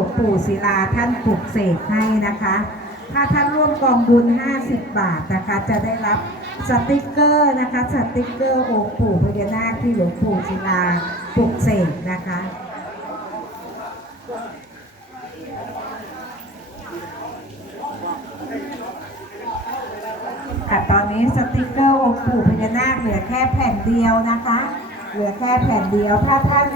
วงปู่ศิลาท่านปลุกเสกให้นะคะ ถ้าท่านร่วมกองบุญ 50 บาทนะคะ จะได้รับสติกเกอร์นะคะสติกเกอร์องค์ปู่พญานาคที่หลวงปู่ศิลาปลุกเสกนะคะค่ะตอนนี้สติกเกอร์องค์ปู่พญานาคเหลือแค่แผ่นเดียวนะคะ เหลือแค่แผ่นเดียวถ้าท่าน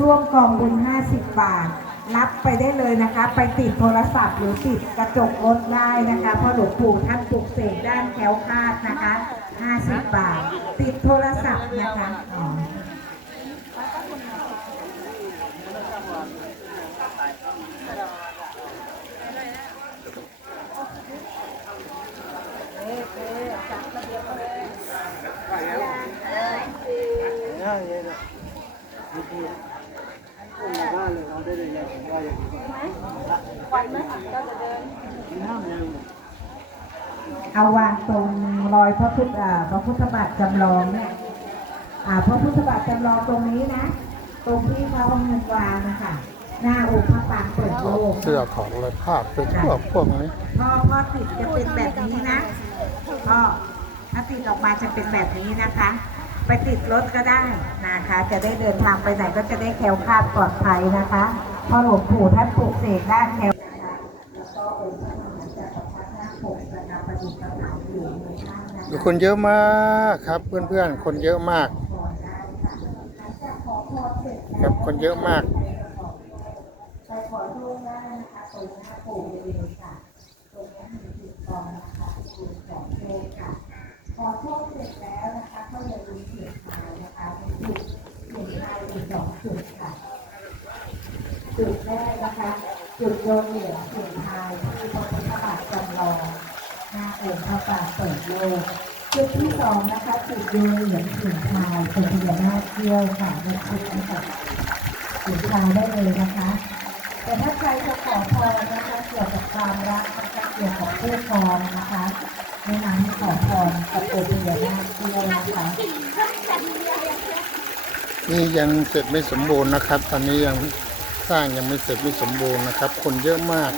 ร่วมกองบุญ 50 บาท รับไปได้เลยนะคะ ไปติดโทรศัพท์หรือติดกระจกรถได้นะคะเพราะหลวงปู่ท่านปลุกเสกด้านแควคาดนะคะ 50 บาท ติดโทรศัพท์นะคะอ๋อง่ายเลยนะดีๆคนมาบ้าน เลยเราได้เลยนะว่าอย่างนี้วันไหมก็จะเดินน้ำยังเอาวางตรงรอยพระพุทธอ่าพระพุทธบาทจำลองเนี่ยอ่าพระพุทธบาทจำลองตรงนี้นะ ตรงที่เขาเอาเงินวางนะคะหน้าองค์พระปางเปิดโลกเสื้อของอะไรภาพเป็นพวกพวกนี้พ่อพ่อติดจะเป็นแบบนี้นะพ่อถ้าติดออกมาจะเป็นแบบนี้นะคะ ไปติดรถก็ได้นะคะ จะได้เดินทางไปไหนก็จะได้แคล้วคลาดปลอดภัยนะคะพอหลวงปู่ท่านปลูกเสกด้านแคล้วะดูคะคนเยอะมากครับเพื่อนๆ คนเยอะมาก ครับคนเยอะมาก ไปขอโทษได้นะคะตรงหน้าปู่เลยค่ะ ตรงนี้มีจุดกองนะคะจุดขอโทษค่ะ ขอโทษเสร็จแล้วนะคะก็อย่าลืมเสียงทายนะคะเป็นจุดเสียงทายอีกสองจุดค่ะ จุดแรกนะคะ จุดโยนเหรียญเสียงทยที่พระพุทธบาทจำลองหน้าองค์พระปรางเปิดโลกจุดที่สองนะคะจุดโยนเหรียญเสียงทยเป็นพญานาคเที่ยวค่ะในจุดนี้ค่ะถึงทางได้เลยนะคะ แต่ถ้าใครจะขอพรนะคะเกี่ยวกับความรักนะคะเกี่ยวกับคู่ครองนะคะแนะนำให้ขอพรกับตัวพญานาคด้วยนะคะนี่ยังเสร็จไม่สมบูรณ์นะครับ ตอนนี้ยัง สร้างยังไม่เสร็จไม่สมบูรณ์นะครับ คนเยอะมาก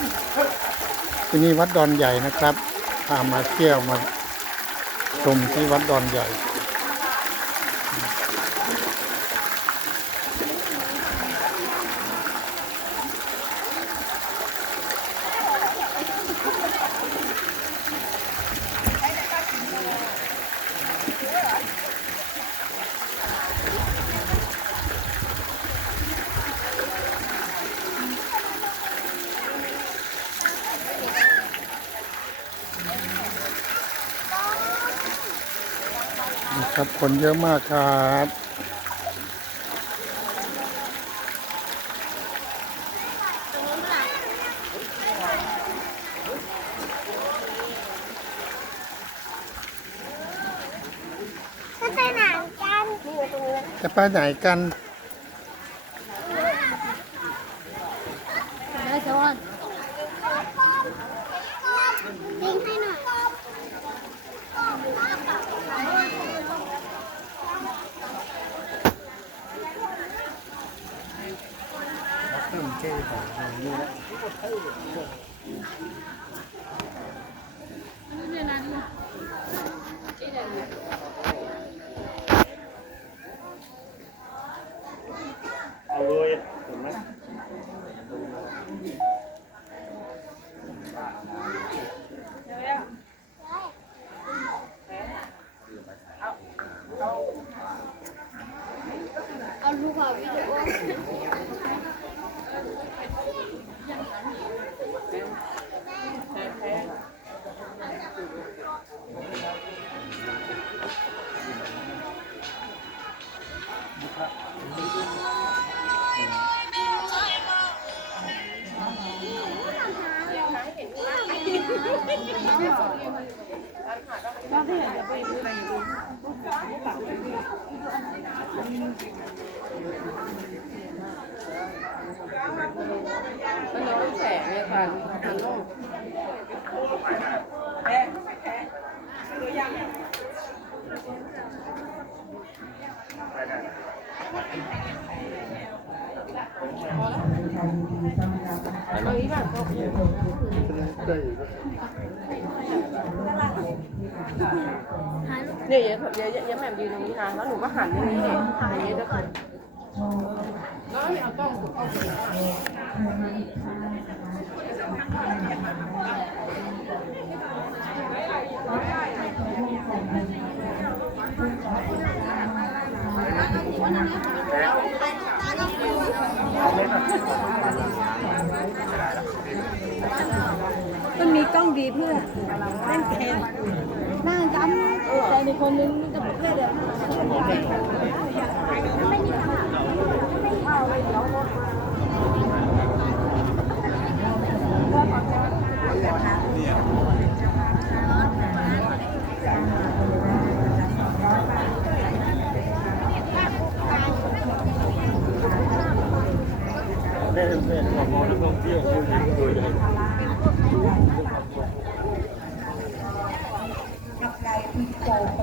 ที่นี่วัดดอนใหญ่นะครับพามาเที่ยวมาชมที่วัดดอนใหญ่ ครับ คนเยอะมากครับจะไปไหนกัน จะไปไหนกัน ได้จอนลิงให้หน่อย เอา มันน้องแสงเนี่ยค่ะทางโลกทางดีๆต้อนรับนะคะเอาอีกแบบก็ได้อยู่ เนี่ยเยอะเยอะเยอะแหม่มยืนตรงนี้นะแล้วหนูก็หันตรงนี้เนี่ยอย่างนี้ก็คือนแล้วเอากล้องเอาไป มันมีกล้องดีเพื่อเล่ นเกมหน้าจำแต่ในคนนึงจะประเภทเดียวได้เป็นของนักท่องเที่ยว กับไกที่โต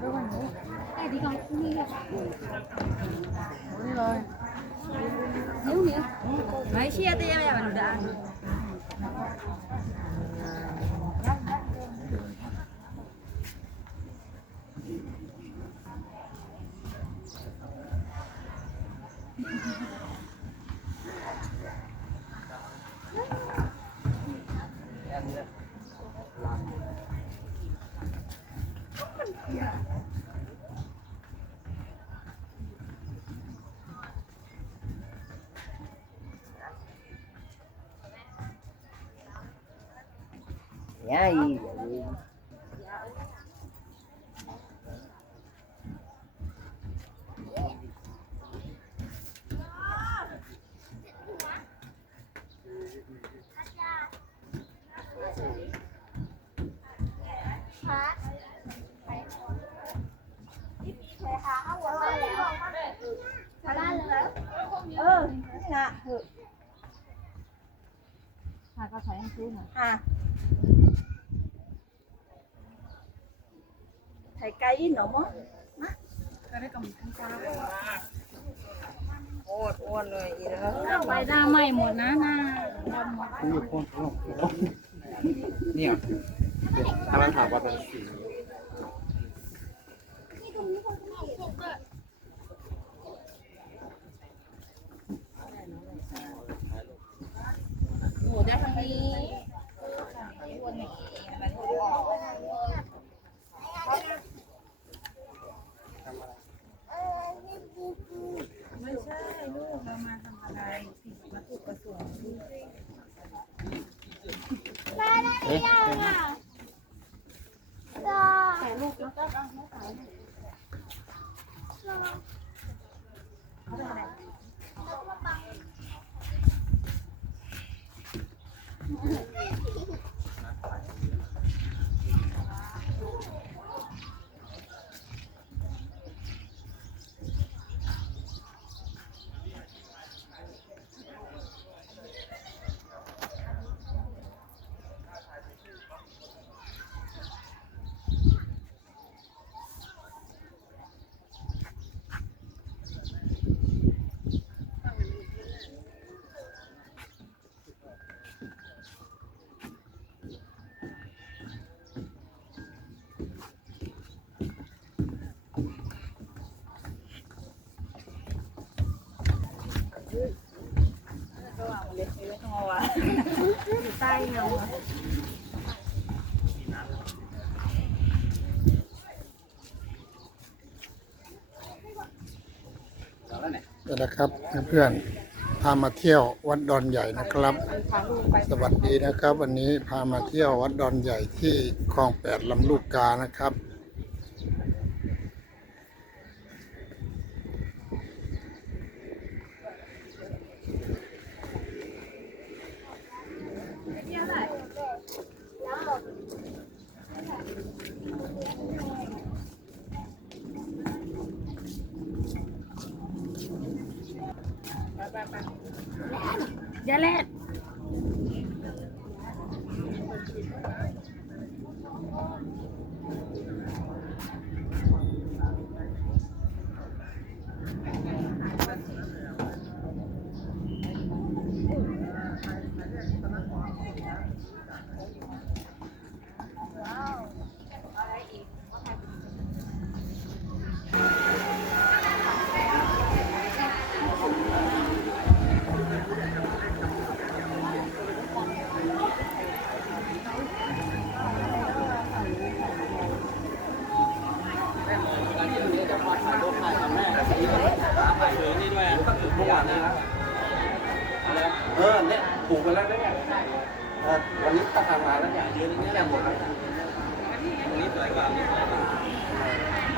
เป็นเศรษฐีเลือกเสียงเลย นะคะมาเล่นกันสองร้อยบาทนะคะสำหรับ แล้วไม่เดียวที่ ไม่เชียร์ตีอะไรแบบนั้น เออนะเถอะ หาก็ใช้ให้ซื้อหน่อยอะไข่ไก่หนอมั้งโอ้อ้วนเลย 危ない。 ก็ว่นล็วะครับเพื่อนพามาเที่ยววัดดอนใหญ่นะครับสวัสดีนะครับ วันนี้พามาเที่ยววัดดอนใหญ่ที่คลองแปดลำลูกกานะครับ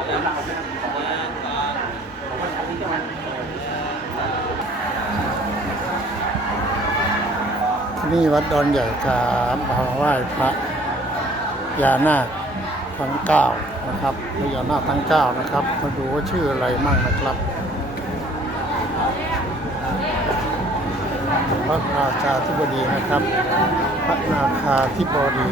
นี่วัดดอนใหญ่ครับมาไหว้พระยานาคทั้งเก้านะครับพระยานาคทั้งเก้านะครับ มาดูว่าชื่ออะไรมั่งนะครับ พระราชาธิบดีนะครับ พระนาคาธิบดี